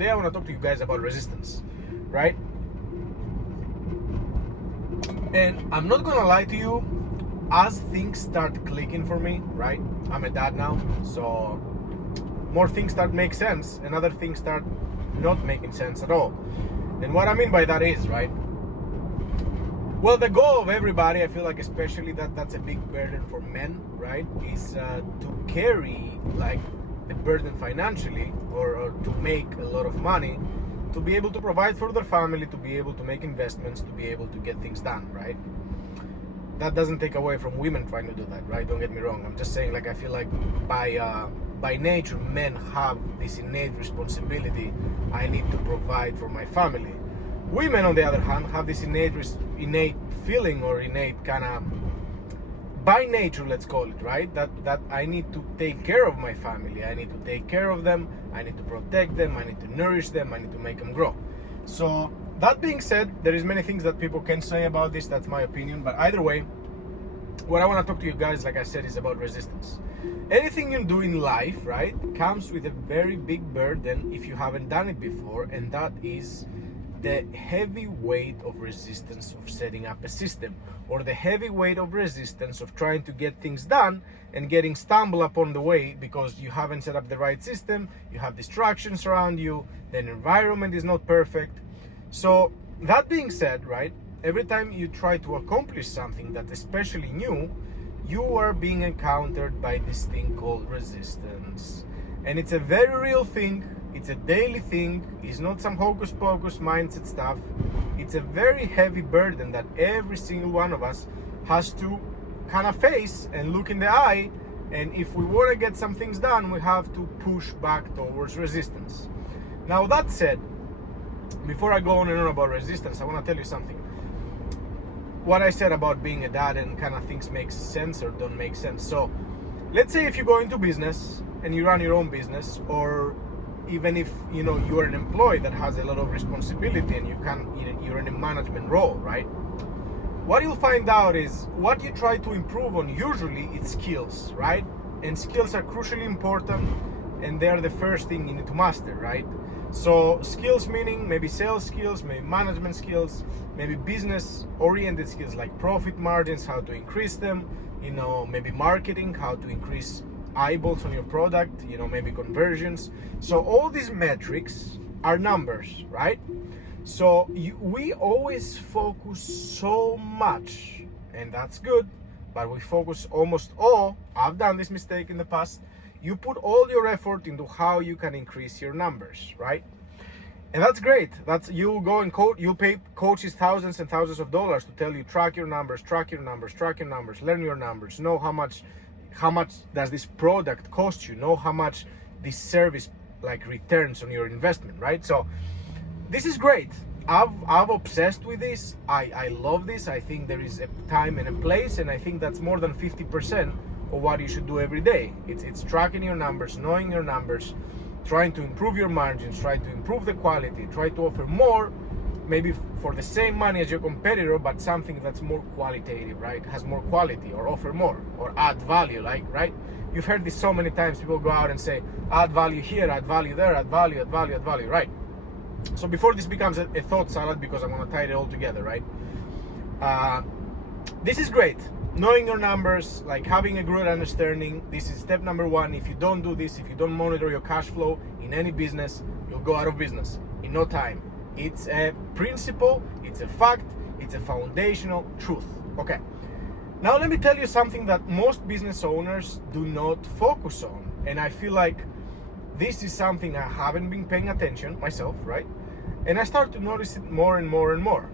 today I want to talk to you guys about resistance, right? And I'm not gonna lie to you, as things start clicking for me, right? I'm a dad now, so more things start make sense and other things start not making sense at all. And what I mean by that is, right? Well, the goal of everybody, I feel like, especially that's a big burden for men, right? Is to carry like the burden financially, or to make a lot of money, to be able to provide for their family, to be able to make investments, to be able to get things done, right? That doesn't take away from women trying to do that, right? Don't get me wrong. I'm just saying, like, I feel like by nature, men have this innate responsibility. I need to provide for my family. Women, on the other hand, have this innate feeling, or innate kind of, by nature, let's call it, right? That I need to take care of my family. I need to take care of them. I need to protect them. I need to nourish them. I need to make them grow. So that being said, there is many things that people can say about this. That's my opinion. But either way, what I want to talk to you guys, like I said, is about resistance. Anything you do in life, right, comes with a very big burden if you haven't done it before, and that is the heavy weight of resistance of setting up a system, or the heavy weight of resistance of trying to get things done and getting stumbled upon the way because you haven't set up the right system, you have distractions around you, the environment is not perfect. So that being said, right, every time you try to accomplish something that especially new, you are being encountered by this thing called resistance. And it's a very real thing. It's a daily thing. It's not some hocus pocus mindset stuff. It's a very heavy burden that every single one of us has to kind of face and look in the eye. And if we want to get some things done, we have to push back towards resistance. Now, that said, before I go on and on about resistance, I want to tell you something. What I said about being a dad and kind of things make sense or don't make sense. So let's say if you go into business and you run your own business, or even if you're an employee that has a lot of responsibility and you're in a management role, right? What you'll find out is what you try to improve on usually it's skills, right? And skills are crucially important, and they are the first thing you need to master, right? So skills meaning maybe sales skills, maybe management skills, maybe business oriented skills like profit margins, how to increase them, maybe marketing, how to increase eyeballs on your product, maybe conversions. So all these metrics are numbers, right? So we always focus so much, and that's good, but we focus almost all, I've done this mistake in the past, you put all your effort into how you can increase your numbers, right? And that's great. You go and you pay coaches thousands and thousands of dollars to tell you track your numbers, learn your numbers, know how much does this product cost you, know how much this service like returns on your investment, right? So this is great. I've obsessed with this. I love this. I think there is a time and a place, and I think that's more than 50% of what you should do every day. It's tracking your numbers, knowing your numbers, trying to improve your margins, trying to improve the quality, try to offer more, maybe for the same money as your competitor, but something that's more qualitative, right? Has more quality, or offer more, or add value, right? You've heard this so many times. People go out and say, add value here, add value there, add value, right? So before this becomes a thought salad, because I'm gonna tie it all together, right? This is great. Knowing your numbers, like having a good understanding, this is step number one. If you don't do this, if you don't monitor your cash flow in any business, you'll go out of business in no time. It's a principle, it's a fact, it's a foundational truth. Okay. Now let me tell you something that most business owners do not focus on. And I feel like this is something I haven't been paying attention myself, right? And I start to notice it more and more and more.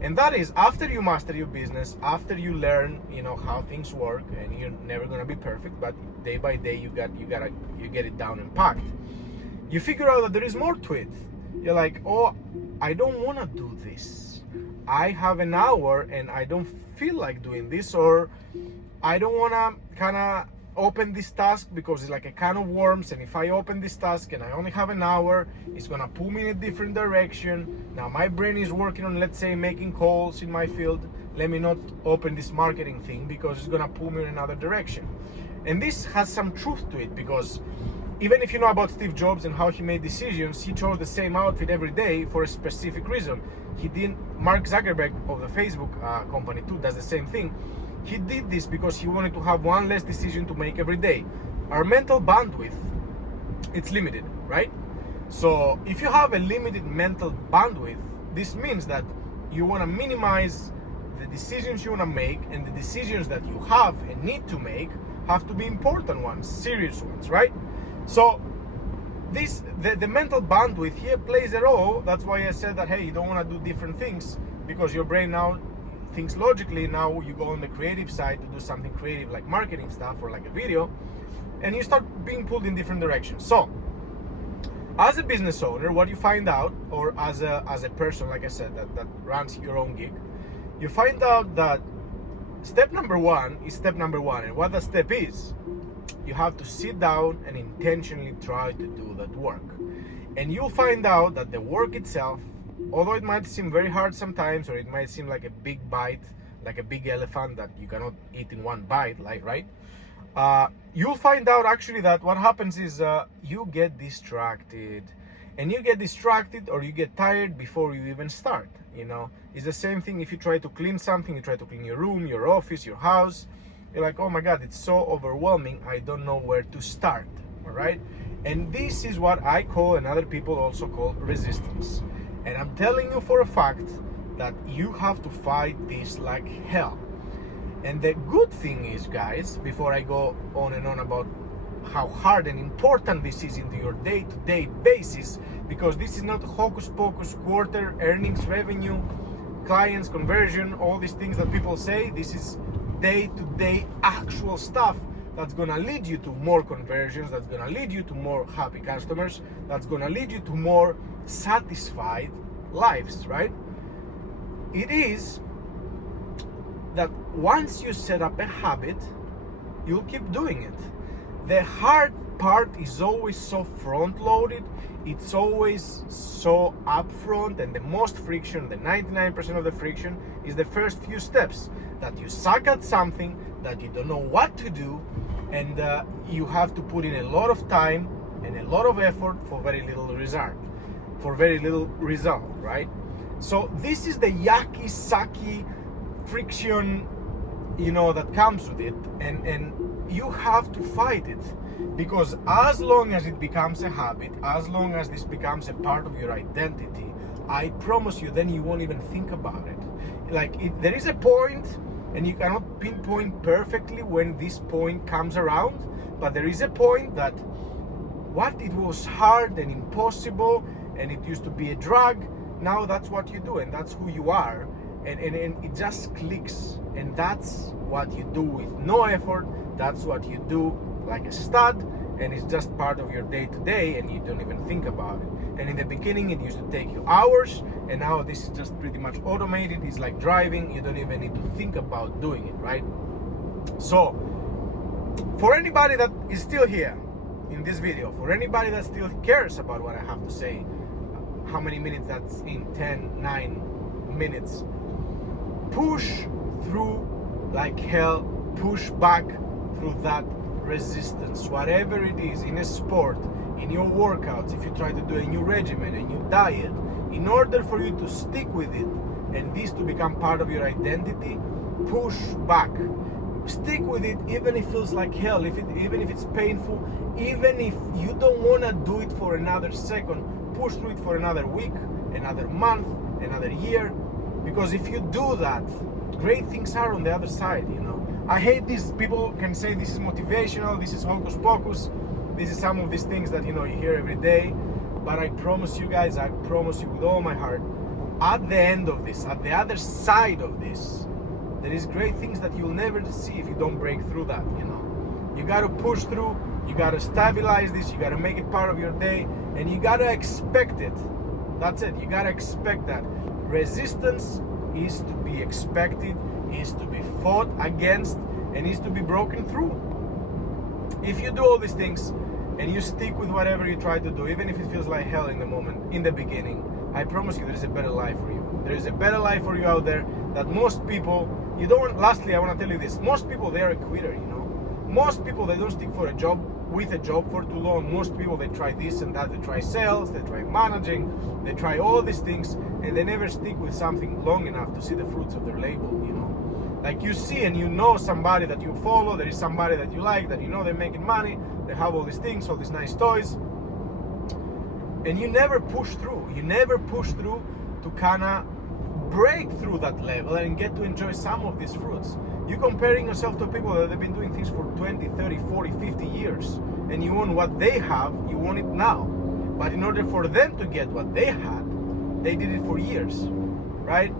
And that is, after you master your business, after you learn, how things work, and you're never gonna be perfect, but day by day you get it down and packed. You figure out that there is more to it. You're like, oh, I don't wanna do this. I have an hour and I don't feel like doing this, or I don't wanna kind of open this task because it's like a can of worms, and if I open this task and I only have an hour, it's gonna pull me in a different direction. Now my brain is working on, let's say, making calls in my field. Let me not open this marketing thing because it's gonna pull me in another direction. And this has some truth to it, because even if you know about Steve Jobs and how he made decisions, he chose the same outfit every day for a specific reason. He didn't. Mark Zuckerberg of the Facebook company too does the same thing. He did this because he wanted to have one less decision to make every day. Our mental bandwidth, it's limited, right? So if you have a limited mental bandwidth, this means that you want to minimize the decisions you want to make, and the decisions that you have and need to make have to be important ones, serious ones, right? So the mental bandwidth here plays a role. That's why I said that, hey, you don't want to do different things, because your brain now thinks logically. Now you go on the creative side to do something creative like marketing stuff or like a video, and you start being pulled in different directions. So as a business owner, what you find out, or as a person, like I said, that runs your own gig, you find out that step number one is step number one. And what that step is, you have to sit down and intentionally try to do that work. And you'll find out that the work itself, although it might seem very hard sometimes, or it might seem like a big bite, like a big elephant that you cannot eat in one bite, like, right? You'll find out actually that what happens is you get distracted. And you get distracted or you get tired before you even start. You know, it's the same thing if you try to clean something, you try to clean your room, your office, your house. You're like, oh my God, it's so overwhelming. I don't know where to start. All right. And this is what I call, and other people also call, resistance. And I'm telling you for a fact that you have to fight this like hell. And the good thing is, guys, before I go on and on about how hard and important this is into your day-to-day basis, because this is not hocus pocus, quarter, earnings, revenue, clients, conversion, all these things that people say. This is day-to-day actual stuff that's gonna lead you to more conversions, that's gonna lead you to more happy customers, that's gonna lead you to more satisfied lives, right? It is that once you set up a habit, you'll keep doing it. The hard part is always so front-loaded, it's always so upfront, and the most friction, the 99% of the friction, is the first few steps. That you suck at something, that you don't know what to do, and you have to put in a lot of time and a lot of effort for very little result, right? So this is the yucky, sucky friction, you know, that comes with it, and you have to fight it, because as long as it becomes a habit, as long as this becomes a part of your identity, I promise you, then you won't even think about it. There is a point, and you cannot pinpoint perfectly when this point comes around, but there is a point that what it was hard and impossible, and it used to be a drag, now that's what you do, and that's who you are, and it just clicks, and that's what you do with no effort. That's what you do like a stud, and it's just part of your day-to-day, and you don't even think about it. And in the beginning, it used to take you hours, and now this is just pretty much automated. It's like driving. You don't even need to think about doing it, right? So, for anybody that is still here in this video, for anybody that still cares about what I have to say, how many minutes that's in? 10, 9 minutes. Push through like hell, push back through that resistance, whatever it is, in a sport, in your workouts, if you try to do a new regimen, a new diet, in order for you to stick with it and this to become part of your identity, push back. Stick with it even if it feels like hell, even if it's painful, even if you don't want to do it for another second, push through it for another week, another month, another year, because if you do that, great things are on the other side, you know. I hate this. People can say this is motivational, this is hocus pocus, this is some of these things that, you know, you hear every day, but I promise you guys, I promise you with all my heart, at the end of this, at the other side of this, there is great things that you'll never see if you don't break through that, you know. You got to push through, you got to stabilize this, you got to make it part of your day, and you got to expect it. That's it. You got to expect that. Resistance is to be expected, is to be fought against, and is to be broken through. If you do all these things and you stick with whatever you try to do, even if it feels like hell in the moment, in the beginning, I promise you there is a better life for you. There is a better life for you out there that most people, you don't want. Lastly, I want to tell you this. Most people, they are a quitter, you know. Most people, they don't stick for a job with a job for too long. Most people, they try this and that, they try sales, they try managing, they try all these things, and they never stick with something long enough to see the fruits of their labor, you know. Like you see and you know somebody that you follow, there is somebody that you like, that you know they're making money, they have all these things, all these nice toys, and you never push through. You never push through to kind of break through that level and get to enjoy some of these fruits. You're comparing yourself to people that have been doing things for 20, 30, 40, 50 years, and you want what they have, you want it now. But in order for them to get what they had, they did it for years, right?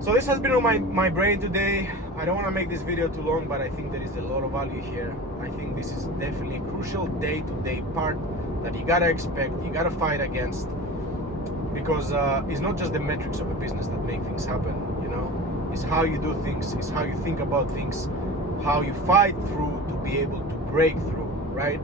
So this has been on my brain today. I don't want to make this video too long, but I think there is a lot of value here. I think this is definitely a crucial day-to-day part that you gotta expect, you gotta fight against, because it's not just the metrics of a business that make things happen, you know. It's how you do things, it's how you think about things, how you fight through to be able to break through, right?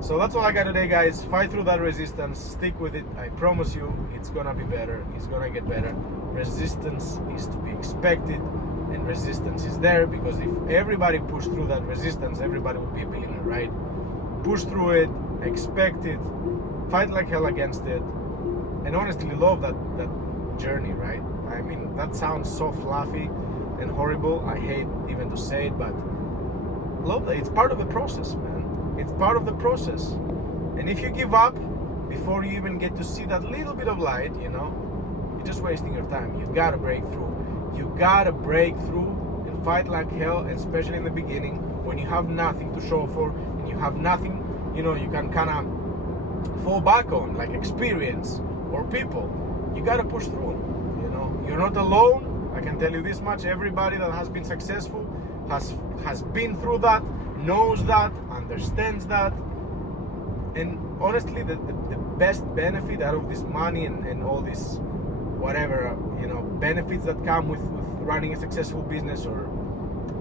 So that's all I got today, guys. Fight through that resistance, stick with it. I promise you, it's gonna be better, it's gonna get better. Resistance is to be expected, and resistance is there because if everybody pushed through that resistance, everybody would be a billionaire, right? Push through it, expect it, fight like hell against it, and honestly love that journey, right? I mean, that sounds so fluffy and horrible. I hate even to say it, but love that. It's part of the process, man. It's part of the process. And if you give up before you even get to see that little bit of light, you know, you're just wasting your time. You gotta break through. You gotta break through and fight like hell, especially in the beginning when you have nothing to show for and you have nothing, you know, you can kind of fall back on, like experience or people. You gotta push through. You know, you're not alone. I can tell you this much: everybody that has been successful has been through that, knows that, understands that. And honestly, the best benefit out of this money and all this whatever, you know, benefits that come with running a successful business or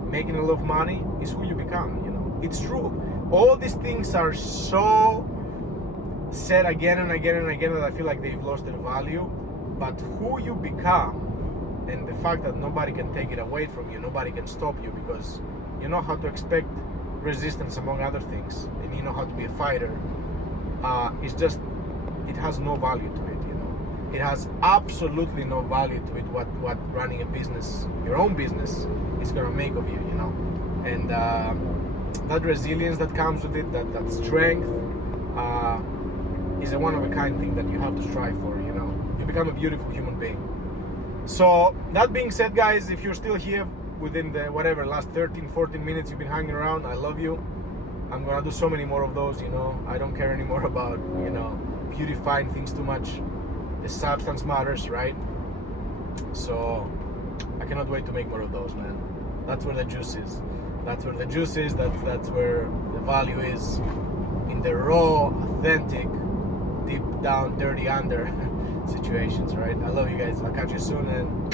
making a lot of money is who you become. You know, it's true. All these things are so said again and again and again that I feel like they've lost their value. But who you become, and the fact that nobody can take it away from you, nobody can stop you, because you know how to expect resistance among other things, and you know how to be a fighter. It's just, it has no value to it, you know. It has absolutely no value to it what running a business, your own business, is gonna make of you, you know. And that resilience that comes with it, that strength, is a one-of-a-kind thing that you have to strive for, you know. You become a beautiful human being. So that being said, guys, if you're still here within the whatever last 13-14 minutes you've been hanging around, I love you. I'm gonna do so many more of those, you know. I don't care anymore about, you know, beautifying things too much. The substance matters, right? So I cannot wait to make more of those, man. That's where the juice is. That's where the juice is. That's where the value is, in the raw, authentic, deep down, dirty under situations, right? I love you guys. I'll catch you soon, and